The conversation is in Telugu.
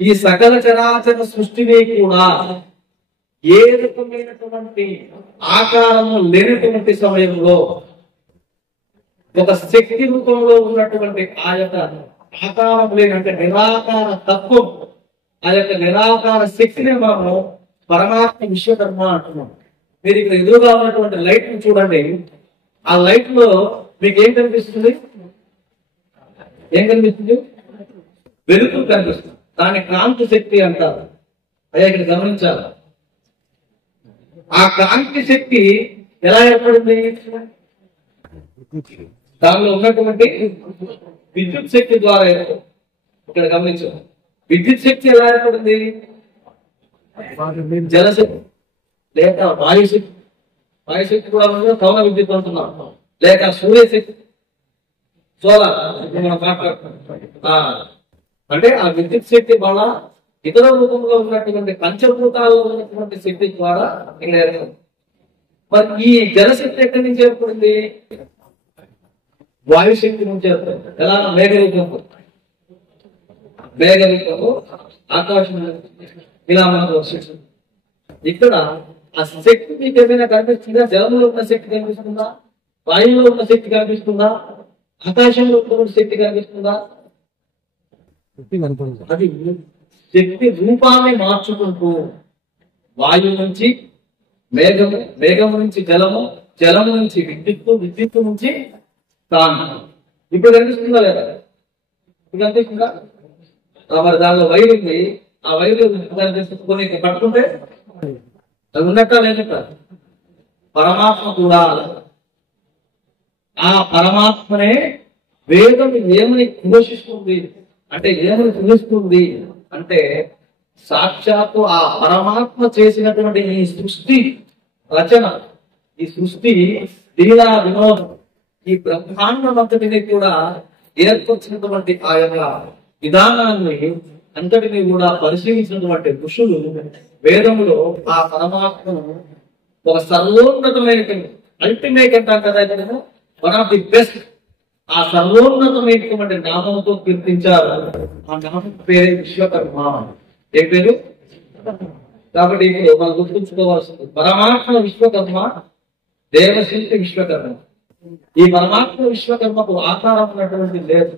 ఈ సకల చరాచర సృష్టిని కూడా ఏ రకమైనటువంటి ఆకారము లేనటువంటి సమయంలో ఒక శక్తి రూపంలో ఉన్నటువంటి ఆ యొక్క ఆకారం లేనంటే నిరాకార తత్వం, ఆ యొక్క నిరాకార శక్తిని మనము పరమాత్మ విశ్వకర్మ అంటున్నాం. మీరు ఇక్కడ ఎదురుగా ఉన్నటువంటి లైట్ ని చూడండి. ఆ లైట్ లో మీకు ఏం కనిపిస్తుంది? ఏం కనిపిస్తుంది? వెలుతురు కనిపిస్తుంది. దాని కాంతి శక్తి అంటారు. అయ్యా ఇక్కడ గమనించాలి. ఆ కాంతి శక్తి ఎలా ఏర్పడింది? దానిలో ఉన్నటువంటి విద్యుత్ శక్తి ద్వారా ఏర్పడింది. ఇక్కడ గమనించాలి. విద్యుత్ శక్తి ఎలా ఏర్పడింది? జలశక్తి లేక వాయుశక్తి. వాయుశక్తి కూడా పవన విద్యుత్ అంటున్నాం. లేక సూర్యశక్తి, సోలార్ మనం మాట్లాడుతున్నాం. అంటే ఆ విద్యుత్ శక్తి వల్ల ఇతర రూపంలో ఉన్నటువంటి పంచభూతాల్లో ఉన్నటువంటి శక్తి ద్వారా మరి ఈ జలశక్తి ఎక్కడి నుంచి ఏర్పడింది? వాయుశక్తి నుంచి ఏర్పడింది. ఎలా? మేఘరూపము, మేఘరూపము, ఆకాశం ఇలా మనకు వస్తుంది. ఇక్కడ ఆ శక్తి మీకు ఏమైనా కనిపిస్తుందా? జలంలో ఉన్న శక్తి కనిపిస్తుందా? వాయువులో ఉన్న శక్తి కనిపిస్తుందా? ఆకాశంలో ఉన్న శక్తి కనిపిస్తుందా? అది శక్తి రూపాన్ని మార్చుకుంటూ వాయువు నుంచి మేఘము, మేఘము నుంచి జలము, జలము నుంచి విద్యుత్తు, విద్యుత్తు నుంచి కాంతి. ఇప్పుడు కనిపిస్తుందా లేదా? ఇప్పుడు కనిపిస్తుందా? మరి దానిలో వైరు ఉంది. ఆ వైరు కొన్ని పట్టుకుంటే అది ఉన్నట్ట లేదట. పరమాత్మ కూడా ఆ పరమాత్మనే వేదం ఏమని ఘోషిస్తుంది అంటే, ఏమని తెలుస్తుంది అంటే, సాక్షాత్తు ఆ పరమాత్మ చేసినటువంటి ఈ సృష్టి రచన, ఈ సృష్టి లీలా వినోదం, ఈ బ్రహ్మాండమంతటిని కూడా ఏర్పరిచినటువంటి ఆ యొక్క విధానాన్ని అంతటిని కూడా పరిశీలించినటువంటి ఋషులు వేదములో ఆ పరమాత్మను ఒక సర్వోన్నతమైనటువంటి అల్టిమేట్ అంటాం కదా, వన్ ఆఫ్ ది బెస్ట్, ఆ సర్వోన్నతమైనటువంటి నామంతో కీర్తించారు. ఆ నామం పేరే విశ్వకర్మ. ఏ పేరు? కాబట్టి ఇప్పుడు మనం గుర్తుంచుకోవాల్సింది పరమాత్మ విశ్వకర్మ, దేవశిల్పి విశ్వకర్మ. ఈ పరమాత్మ విశ్వకర్మకు ఆకారం ఉన్నటువంటి లేదు.